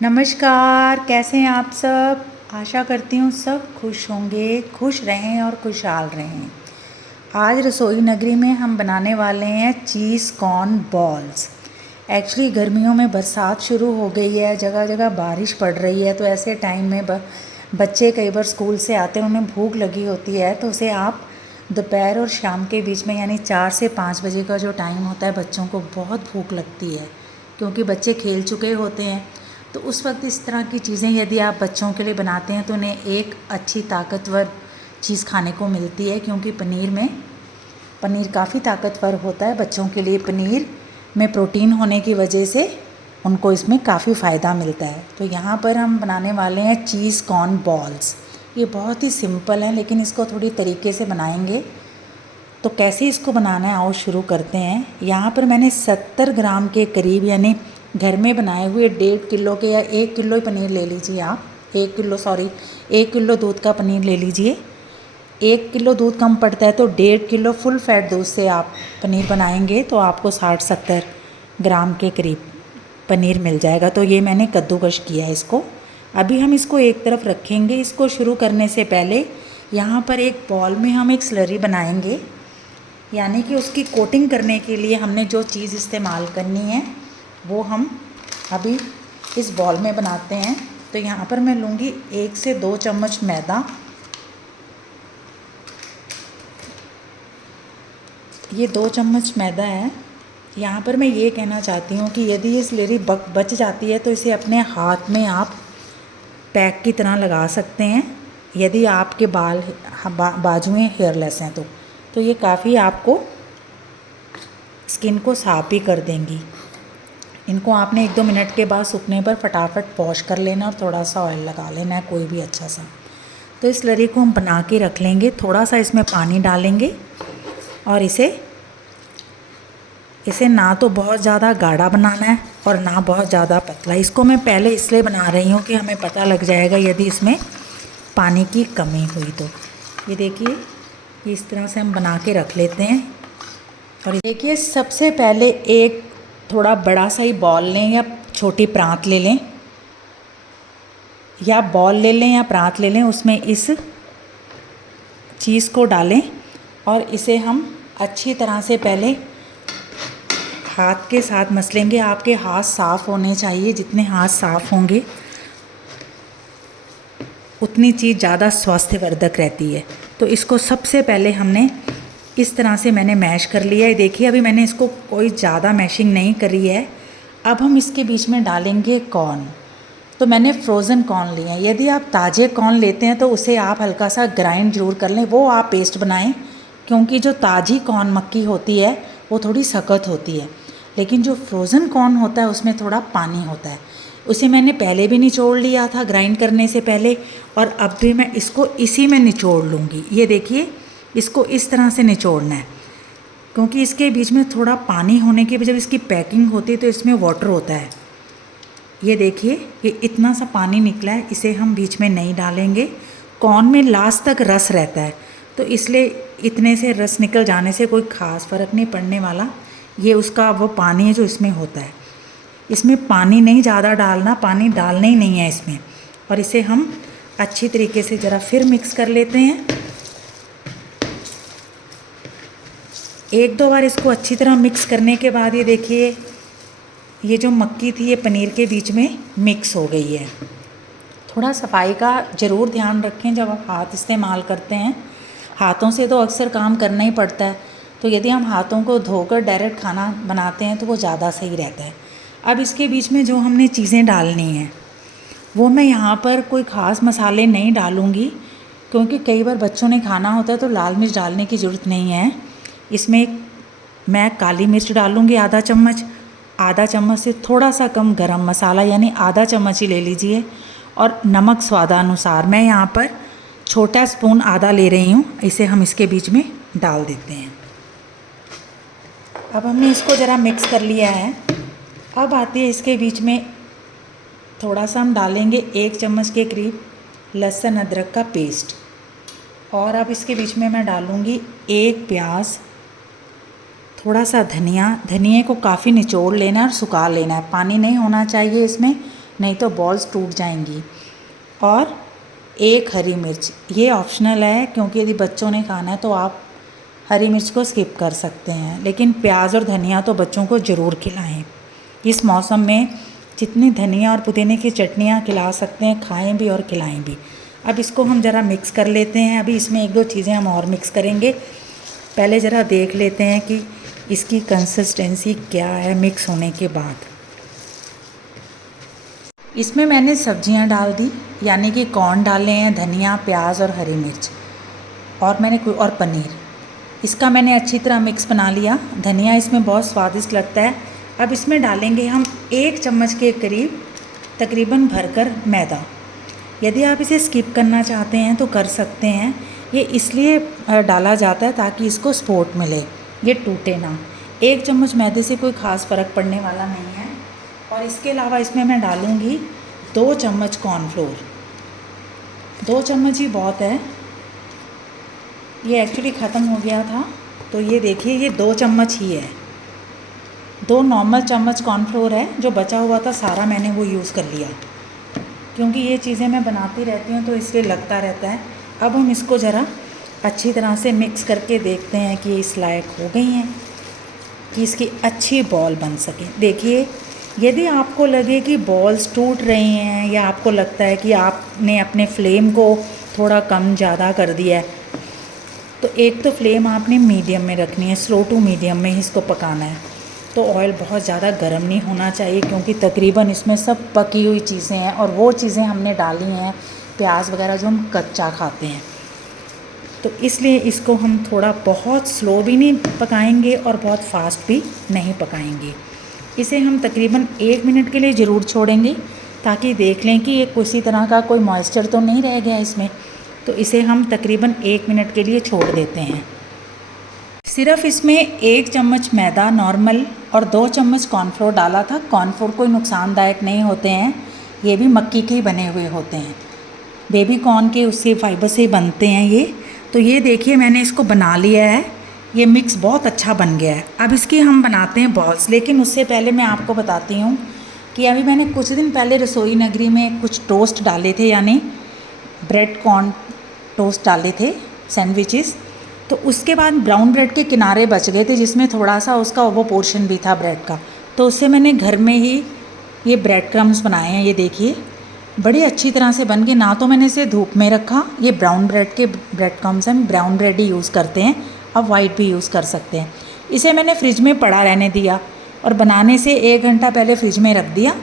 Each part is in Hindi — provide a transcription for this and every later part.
नमस्कार, कैसे हैं आप सब। आशा करती हूँ सब खुश होंगे, खुश रहें और खुशहाल रहें। आज रसोई नगरी में हम बनाने वाले हैं चीज़ कॉर्न बॉल्स। एक्चुअली गर्मियों में बरसात शुरू हो गई है, जगह जगह बारिश पड़ रही है, तो ऐसे टाइम में बच्चे कई बार स्कूल से आते हैं, उन्हें भूख लगी होती है, तो उसे आप दोपहर और शाम के बीच में यानी 4 से 5 बजे का जो टाइम होता है, बच्चों को बहुत भूख लगती है क्योंकि बच्चे खेल चुके होते हैं। तो उस वक्त इस तरह की चीज़ें यदि आप बच्चों के लिए बनाते हैं तो उन्हें एक अच्छी ताकतवर चीज़ खाने को मिलती है, क्योंकि पनीर काफ़ी ताकतवर होता है। बच्चों के लिए पनीर में प्रोटीन होने की वजह से उनको इसमें काफ़ी फ़ायदा मिलता है। तो यहाँ पर हम बनाने वाले हैं चीज़ कॉर्न बॉल्स। ये बहुत ही सिंपल है, लेकिन इसको थोड़ी तरीके से बनाएंगे। तो कैसे इसको बनाना है, आओ शुरू करते हैं। यहाँ पर मैंने 70 ग्राम के करीब, यानी घर में बनाए हुए 1.5 किलो के या 1 किलो ही पनीर ले लीजिए आप। 1 किलो दूध का पनीर ले लीजिए। 1 किलो दूध कम पड़ता है, तो 1.5 किलो फुल फैट दूध से आप पनीर बनाएंगे तो आपको 60-70 ग्राम के करीब पनीर मिल जाएगा। तो ये मैंने कद्दूकश किया है इसको। अभी हम इसको एक तरफ रखेंगे। इसको शुरू करने से पहले यहाँ पर एक बॉल में हम एक स्लरी बनाएंगे, यानी कि उसकी कोटिंग करने के लिए हमने जो चीज़ इस्तेमाल करनी है वो हम अभी इस बॉल में बनाते हैं। तो यहाँ पर मैं लूँगी 1 से 2 चम्मच मैदा। ये 2 चम्मच मैदा है। यहाँ पर मैं ये कहना चाहती हूँ कि यदि ये स्लरी बच जाती है तो इसे अपने हाथ में आप पैक की तरह लगा सकते हैं, यदि आपके बाजुएं हेयरलेस हैं तो ये काफ़ी आपको स्किन को साफ भी कर देंगी। इनको आपने 1-2 मिनट के बाद सूखने पर फटाफट वॉश कर लेना और थोड़ा सा ऑयल लगा लेना है, कोई भी अच्छा सा। तो इस स्लरी को हम बना के रख लेंगे। थोड़ा सा इसमें पानी डालेंगे और इसे ना तो बहुत ज़्यादा गाढ़ा बनाना है और ना बहुत ज़्यादा पतला। इसको मैं पहले इसलिए बना रही हूँ कि हमें पता लग जाएगा यदि इसमें पानी की कमी हुई तो। ये देखिए, इस तरह से हम बना के रख लेते हैं। और देखिए, सबसे पहले एक थोड़ा बड़ा सा ही बॉल लें या छोटी प्रांत ले लें, या बॉल ले लें या प्रांत ले लें, उसमें इस चीज़ को डालें और इसे हम अच्छी तरह से पहले हाथ के साथ मसलेंगे। आपके हाथ साफ़ होने चाहिए, जितने हाथ साफ़ होंगे उतनी चीज़ ज़्यादा स्वास्थ्यवर्धक रहती है। तो इसको सबसे पहले हमने इस तरह से मैंने मैश कर लिया है। देखिए, अभी मैंने इसको कोई ज़्यादा मैशिंग नहीं करी है। अब हम इसके बीच में डालेंगे कॉर्न। तो मैंने फ्रोज़न कॉर्न लिए हैं। यदि आप ताज़े कॉर्न लेते हैं तो उसे आप हल्का सा ग्राइंड ज़रूर कर लें, वो आप पेस्ट बनाएं, क्योंकि जो ताज़ी कॉर्न मक्की होती है वो थोड़ी सख्त होती है, लेकिन जो फ्रोज़न कॉर्न होता है उसमें थोड़ा पानी होता है। उसे मैंने पहले भी निचोड़ लिया था ग्राइंड करने से पहले, और अब भी मैं इसको इसी में निचोड़ लूँगी। ये देखिए, इसको इस तरह से निचोड़ना है, क्योंकि इसके बीच में थोड़ा पानी होने की वजह, जब इसकी पैकिंग होती है तो इसमें वाटर होता है। ये देखिए, ये इतना सा पानी निकला है, इसे हम बीच में नहीं डालेंगे। कॉर्न में लास्ट तक रस रहता है, तो इसलिए इतने से रस निकल जाने से कोई ख़ास फ़र्क नहीं पड़ने वाला। ये उसका वो पानी है जो इसमें होता है। इसमें पानी नहीं ज़्यादा डालना, पानी डालना ही नहीं है इसमें। और इसे हम अच्छी तरीके से ज़रा फिर मिक्स कर लेते हैं। 1-2 बार इसको अच्छी तरह मिक्स करने के बाद ये देखिए, ये जो मक्की थी ये पनीर के बीच में मिक्स हो गई है। थोड़ा सफाई का ज़रूर ध्यान रखें जब आप हाथ इस्तेमाल करते हैं। हाथों से तो अक्सर काम करना ही पड़ता है, तो यदि हम हाथों को धोकर डायरेक्ट खाना बनाते हैं तो वो ज़्यादा सही रहता है। अब इसके बीच में जो हमने चीज़ें डालनी हैं वो मैं यहाँ पर कोई ख़ास मसाले नहीं डालूँगी, क्योंकि कई बार बच्चों ने खाना होता है तो लाल मिर्च डालने की ज़रूरत नहीं है। इसमें मैं काली मिर्च डालूँगी आधा चम्मच से थोड़ा सा कम गरम मसाला, यानी आधा चम्मच ही ले लीजिए, और नमक स्वादानुसार। मैं यहाँ पर छोटा स्पून आधा ले रही हूँ। इसे हम इसके बीच में डाल देते हैं। अब हमने इसको ज़रा मिक्स कर लिया है। अब आती है इसके बीच में थोड़ा सा हम डालेंगे 1 चम्मच के करीब लहसुन अदरक का पेस्ट, और अब इसके बीच में मैं डालूँगी 1 प्याज, थोड़ा सा धनिया। धनिए को काफ़ी निचोड़ लेना और सुखा लेना है, पानी नहीं होना चाहिए इसमें, नहीं तो बॉल्स टूट जाएंगी। और एक हरी मिर्च, ये ऑप्शनल है, क्योंकि यदि बच्चों ने खाना है तो आप हरी मिर्च को स्किप कर सकते हैं, लेकिन प्याज और धनिया तो बच्चों को ज़रूर खिलाएं। इस मौसम में जितनी धनिया और पुदीने की चटनियाँ खिला सकते हैं, खाएं भी और खिलाएं भी। अब इसको हम ज़रा मिक्स कर लेते हैं। अभी इसमें एक दो चीज़ें हम और मिक्स करेंगे। पहले ज़रा देख लेते हैं कि इसकी कंसिस्टेंसी क्या है मिक्स होने के बाद। इसमें मैंने सब्जियां डाल दी, यानी कि कॉर्न डाले हैं, धनिया, प्याज और हरी मिर्च, और पनीर। इसका मैंने अच्छी तरह मिक्स बना लिया। धनिया इसमें बहुत स्वादिष्ट लगता है। अब इसमें डालेंगे हम 1 चम्मच के करीब तकरीबन भरकर मैदा। यदि आप इसे स्किप करना चाहते हैं तो कर सकते हैं। ये इसलिए डाला जाता है ताकि इसको सपोर्ट मिले, ये टूटे ना। 1 चम्मच मैदे से कोई ख़ास फ़र्क पड़ने वाला नहीं है। और इसके अलावा इसमें मैं डालूँगी 2 चम्मच कॉर्नफ्लोर। 2 चम्मच ही बहुत है, ये एक्चुअली ख़त्म हो गया था, तो ये देखिए ये 2 चम्मच ही है। 2 नॉर्मल चम्मच कॉर्नफ्लोर है, जो बचा हुआ था सारा मैंने वो यूज़ कर लिया, क्योंकि ये चीज़ें मैं बनाती रहती हूँ तो इसलिए लगता रहता है। अब हम इसको ज़रा अच्छी तरह से मिक्स करके देखते हैं कि इस लायक हो गई हैं कि इसकी अच्छी बॉल बन सके। देखिए, यदि आपको लगे कि बॉल्स टूट रही हैं या आपको लगता है कि आपने अपने फ्लेम को थोड़ा कम ज़्यादा कर दिया है, तो एक तो फ्लेम आपने मीडियम में रखनी है, स्लो टू मीडियम में ही इसको पकाना है। तो ऑयल बहुत ज़्यादा गर्म नहीं होना चाहिए, क्योंकि तकरीबन इसमें सब पकी हुई चीज़ें हैं और वो चीज़ें हमने डाली हैं, प्याज वगैरह जो हम कच्चा खाते हैं। तो इसलिए इसको हम थोड़ा बहुत स्लो भी नहीं पकाएंगे और बहुत फास्ट भी नहीं पकाएंगे। इसे हम तकरीबन 1 मिनट के लिए ज़रूर छोड़ेंगे, ताकि देख लें कि ये किसी तरह का कोई मॉइस्चर तो नहीं रह गया इसमें। तो इसे हम तकरीबन 1 मिनट के लिए छोड़ देते हैं। सिर्फ इसमें 1 चम्मच मैदा नॉर्मल और 2 चम्मच कॉर्नफ्लोर डाला था। कॉर्नफ्लोर कोई नुकसानदायक नहीं होते हैं, ये भी मक्की के ही बने हुए होते हैं, बेबी कॉर्न के उससे फाइबर से बनते हैं ये। तो ये देखिए मैंने इसको बना लिया है, ये मिक्स बहुत अच्छा बन गया है। अब इसकी हम बनाते हैं बॉल्स, लेकिन उससे पहले मैं आपको बताती हूँ कि अभी मैंने कुछ दिन पहले रसोई नगरी में कुछ टोस्ट डाले थे, यानी ब्रेड कॉर्न टोस्ट डाले थे, सैंडविचेस। तो उसके बाद ब्राउन ब्रेड के किनारे बच गए थे, जिसमें थोड़ा सा उसका वो पोर्शन भी था ब्रेड का। तो उससे मैंने घर में ही ये ब्रेड क्रम्स बनाए हैं। ये देखिए बड़ी अच्छी तरह से बन गए। ना तो मैंने इसे धूप में रखा, ये ब्राउन ब्रेड के ब्रेड क्रम्स हम ब्राउन ब्रेड ही यूज़ करते हैं, अब वाइट भी यूज़ कर सकते हैं। इसे मैंने फ्रिज में पड़ा रहने दिया और बनाने से 1 घंटा पहले फ्रिज में रख दिया,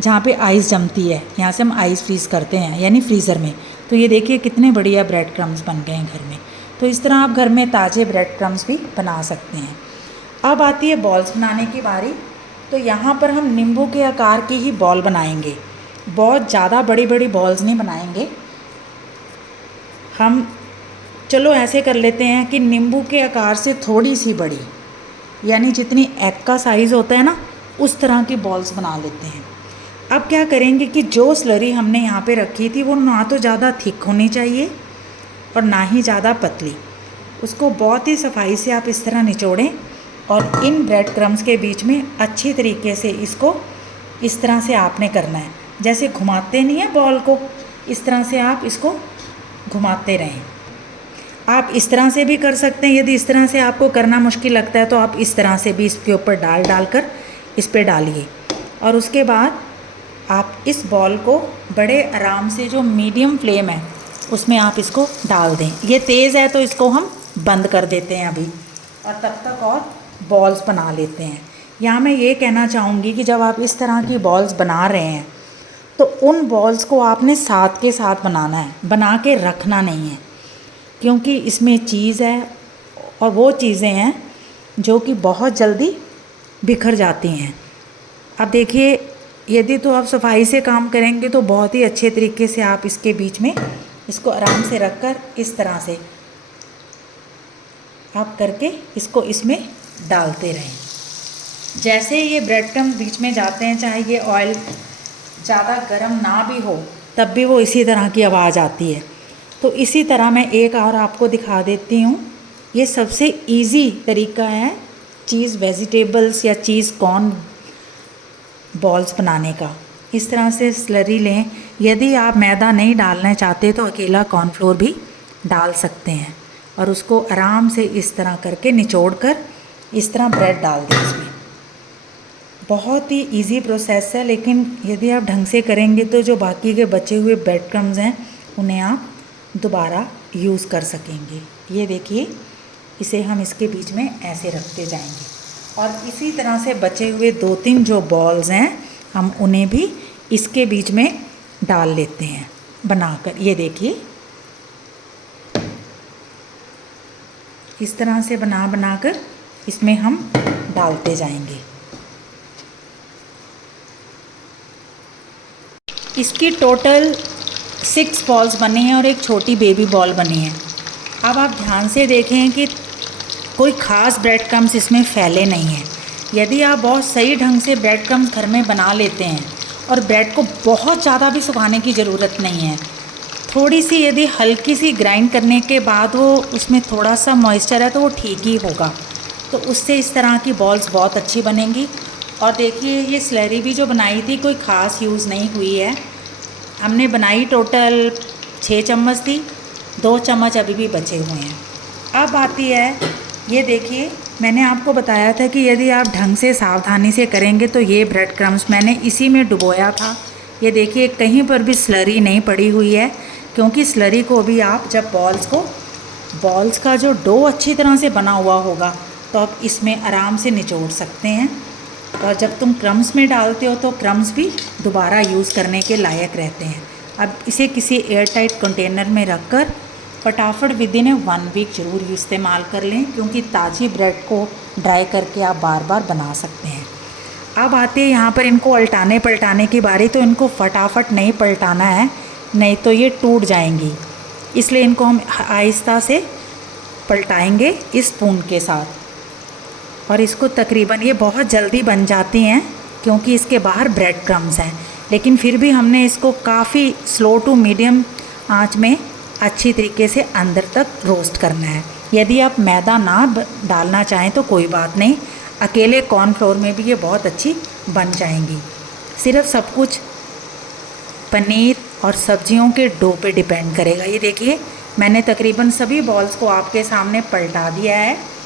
जहाँ पे आइस जमती है, यहाँ से हम आइस फ्रीज़ करते हैं, यानी फ्रीज़र में। तो ये देखिए कितने बढ़िया ब्रेड क्रम्स बन गए हैं घर में। तो इस तरह आप घर में ताज़े ब्रेड क्रम्स भी बना सकते हैं। अब आती है बॉल्स बनाने की बारी। तो यहाँ पर हम नींबू के आकार की ही बॉल बनाएंगे, बहुत ज़्यादा बड़ी बड़ी बॉल्स नहीं बनाएंगे हम। चलो ऐसे कर लेते हैं कि नींबू के आकार से थोड़ी सी बड़ी, यानी जितनी एग का साइज़ होता है ना, उस तरह की बॉल्स बना लेते हैं। अब क्या करेंगे कि जो स्लरी हमने यहाँ पे रखी थी वो ना तो ज़्यादा थिक होनी चाहिए और ना ही ज़्यादा पतली। उसको बहुत ही सफाई से आप इस तरह निचोड़ें और इन ब्रेड क्रम्स के बीच में अच्छी तरीके से इसको इस तरह से आपने करना है, जैसे घुमाते नहीं है बॉल को, इस तरह से आप इसको घुमाते रहें। आप इस तरह से भी कर सकते हैं, यदि इस तरह से आपको करना मुश्किल लगता है तो आप इस तरह से भी इसके ऊपर डाल कर इस पे डालिए। और उसके बाद आप इस बॉल को बड़े आराम से, जो मीडियम फ्लेम है उसमें आप इसको डाल दें। ये तेज़ है तो इसको हम बंद कर देते हैं अभी, और तब तक और बॉल्स बना लेते हैं। यहाँ मैं ये कहना चाहूँगी कि जब आप इस तरह की बॉल्स बना रहे हैं तो उन बॉल्स को आपने साथ के साथ बनाना है, बना के रखना नहीं है, क्योंकि इसमें चीज़ है और वो चीज़ें हैं जो कि बहुत जल्दी बिखर जाती हैं। अब देखिए, यदि तो आप सफाई से काम करेंगे तो बहुत ही अच्छे तरीके से आप इसके बीच में इसको आराम से रखकर इस तरह से आप करके इसको इसमें डालते रहें। जैसे ये ब्रेड क्रम्स बीच में जाते हैं, चाहे ये ऑयल ज़्यादा गर्म ना भी हो तब भी वो इसी तरह की आवाज़ आती है। तो इसी तरह मैं एक और आपको दिखा देती हूँ। ये सबसे इजी तरीका है चीज़ वेजिटेबल्स या चीज़ कॉर्न बॉल्स बनाने का। इस तरह से स्लरी लें। यदि आप मैदा नहीं डालना चाहते तो अकेला कॉर्नफ्लोर भी डाल सकते हैं और उसको आराम से इस तरह करके निचोड़ कर इस तरह ब्रेड डाल दें इसमें। बहुत ही इजी प्रोसेस है, लेकिन यदि आप ढंग से करेंगे तो जो बाकी के बचे हुए ब्रेड क्रम्स हैं उन्हें आप दोबारा यूज़ कर सकेंगे। ये देखिए, इसे हम इसके बीच में ऐसे रखते जाएंगे और इसी तरह से बचे हुए 2-3 जो बॉल्स हैं हम उन्हें भी इसके बीच में डाल लेते हैं बनाकर। ये देखिए, इस तरह से बनाकर इसमें हम डालते जाएंगे। इसकी टोटल 6 बॉल्स बनी हैं और एक छोटी बेबी बॉल बनी है। अब आप ध्यान से देखें कि कोई ख़ास ब्रेड क्रम्स इसमें फैले नहीं हैं। यदि आप बहुत सही ढंग से ब्रेड क्रम्स घर में बना लेते हैं और ब्रेड को बहुत ज़्यादा भी सुखाने की ज़रूरत नहीं है, थोड़ी सी यदि हल्की सी ग्राइंड करने के बाद वो उसमें थोड़ा सा मॉइस्चर है तो वो ठीक ही होगा। तो उससे इस तरह की बॉल्स बहुत अच्छी बनेंगी। और देखिए, ये स्लरी भी जो बनाई थी कोई ख़ास यूज़ नहीं हुई है। हमने बनाई टोटल 6 चम्मच थी, 2 चम्मच अभी भी बचे हुए हैं। अब आती है, ये देखिए, मैंने आपको बताया था कि यदि आप ढंग से सावधानी से करेंगे तो ये ब्रेड क्रम्स मैंने इसी में डुबोया था। ये देखिए, कहीं पर भी स्लरी नहीं पड़ी हुई है, क्योंकि स्लरी को भी आप जब बॉल्स का जो डो अच्छी तरह से बना हुआ होगा तो आप इसमें आराम से निचोड़ सकते हैं। और जब तुम क्रम्स में डालते हो तो क्रम्स भी दोबारा यूज़ करने के लायक रहते हैं। अब इसे किसी एयर टाइट कंटेनर में रखकर फटाफट विदिन 1 वीक ज़रूर इस्तेमाल कर लें, क्योंकि ताज़ी ब्रेड को ड्राई करके आप बार बार बना सकते हैं। अब आते हैं यहाँ पर इनको उल्टाने पलटाने की बारी। तो इनको फटाफट नहीं पलटाना है, नहीं तो ये टूट जाएंगी, इसलिए इनको हम आहिस्ता से पलटाएंगे इस स्पून के साथ। और इसको तकरीबन, ये बहुत जल्दी बन जाती हैं क्योंकि इसके बाहर ब्रेड क्रम्स हैं, लेकिन फिर भी हमने इसको काफ़ी स्लो टू मीडियम आंच में अच्छी तरीके से अंदर तक रोस्ट करना है। यदि आप मैदा ना डालना चाहें तो कोई बात नहीं, अकेले कॉर्नफ्लोर में भी ये बहुत अच्छी बन जाएंगी। सिर्फ सब कुछ पनीर और सब्जियों के डो पे डिपेंड करेगा। ये देखिए, मैंने तकरीबन सभी बॉल्स को आपके सामने पलटा दिया है।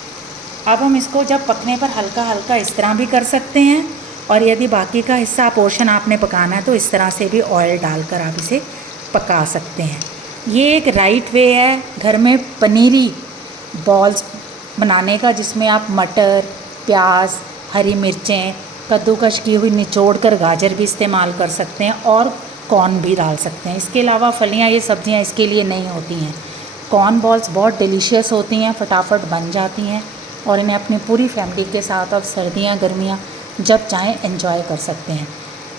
अब हम इसको जब पकने पर हल्का हल्का इस तरह भी कर सकते हैं, और यदि बाकी का हिस्सा पोर्शन आपने पकाना है तो इस तरह से भी ऑयल डालकर आप इसे पका सकते हैं। ये एक राइट वे है घर में पनीरी बॉल्स बनाने का, जिसमें आप मटर, प्याज, हरी मिर्चें, कद्दूकश की हुई निचोड़ कर गाजर भी इस्तेमाल कर सकते हैं और कॉर्न भी डाल सकते हैं। इसके अलावा फलियाँ, ये सब्जियाँ इसके लिए नहीं होती हैं। कॉर्न बॉल्स बहुत डिलीशियस होती हैं, फटाफट बन जाती हैं और इन्हें अपनी पूरी फैमिली के साथ अब सर्दियाँ गर्मियाँ जब चाहें एंजॉय कर सकते हैं।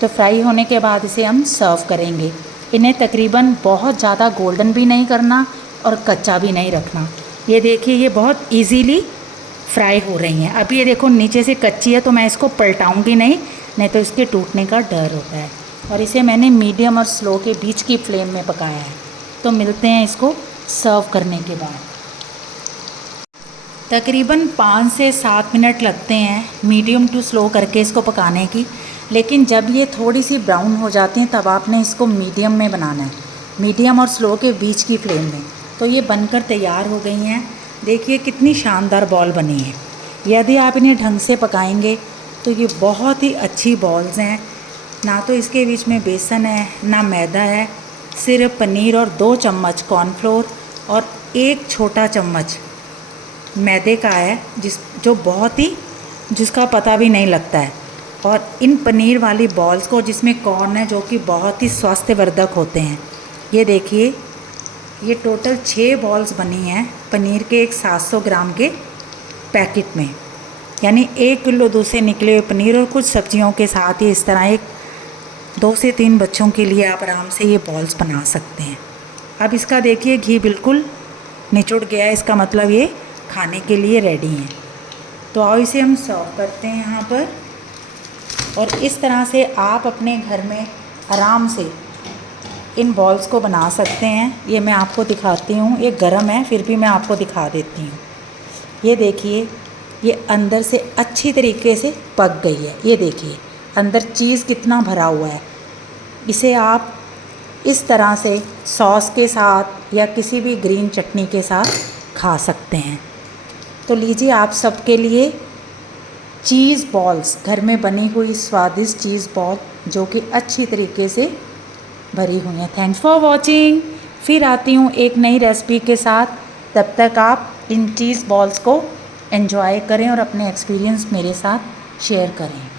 तो फ्राई होने के बाद इसे हम सर्व करेंगे। इन्हें तकरीबन बहुत ज़्यादा गोल्डन भी नहीं करना और कच्चा भी नहीं रखना। ये देखिए, ये बहुत इजीली फ्राई हो रही हैं। अभी ये देखो नीचे से कच्ची है तो मैं इसको पलटाऊंगी नहीं तो इसके टूटने का डर होता है। और इसे मैंने मीडियम और स्लो के बीच की फ्लेम में पकाया है। तो मिलते हैं इसको सर्व करने के बाद। तकरीबन 5 से 7 मिनट लगते हैं मीडियम टू स्लो करके इसको पकाने की, लेकिन जब ये थोड़ी सी ब्राउन हो जाती हैं तब आपने इसको मीडियम में बनाना है, मीडियम और स्लो के बीच की फ्लेम में। तो ये बनकर तैयार हो गई हैं। देखिए कितनी शानदार बॉल बनी है। यदि आप इन्हें ढंग से पकाएंगे तो ये बहुत ही अच्छी बॉल्स हैं। ना तो इसके बीच में बेसन है ना मैदा है, सिर्फ पनीर और 2 चम्मच कॉर्नफ्लोर और 1 छोटा चम्मच मैदे का है, जिसका पता भी नहीं लगता है। और इन पनीर वाली बॉल्स को, जिसमें कॉर्न है जो कि बहुत ही स्वास्थ्यवर्धक होते हैं। ये देखिए, ये टोटल 6 बॉल्स बनी हैं पनीर के एक 700 ग्राम के पैकेट में, यानी 1 किलो दूध से निकले हुए पनीर और कुछ सब्जियों के साथ ही इस तरह एक 2 से 3 बच्चों के लिए आप आराम से ये बॉल्स बना सकते हैं। अब इसका देखिए घी बिल्कुल निचुड़ गया है, इसका मतलब ये खाने के लिए रेडी हैं। तो आओ इसे हम सर्व करते हैं यहाँ पर। और इस तरह से आप अपने घर में आराम से इन बॉल्स को बना सकते हैं। ये मैं आपको दिखाती हूँ, ये गर्म है फिर भी मैं आपको दिखा देती हूँ। ये देखिए, ये अंदर से अच्छी तरीके से पक गई है। ये देखिए अंदर चीज़ कितना भरा हुआ है इसे आप इस तरह से सॉस के साथ या किसी भी ग्रीन चटनी के साथ खा सकते हैं। तो लीजिए आप सबके लिए चीज़ बॉल्स, घर में बनी हुई स्वादिष्ट चीज़ बॉल जो कि अच्छी तरीके से भरी हुई हैं। Thanks for watching. फिर आती हूँ एक नई रेसिपी के साथ। तब तक आप इन चीज़ बॉल्स को एंजॉय करें और अपने एक्सपीरियंस मेरे साथ शेयर करें।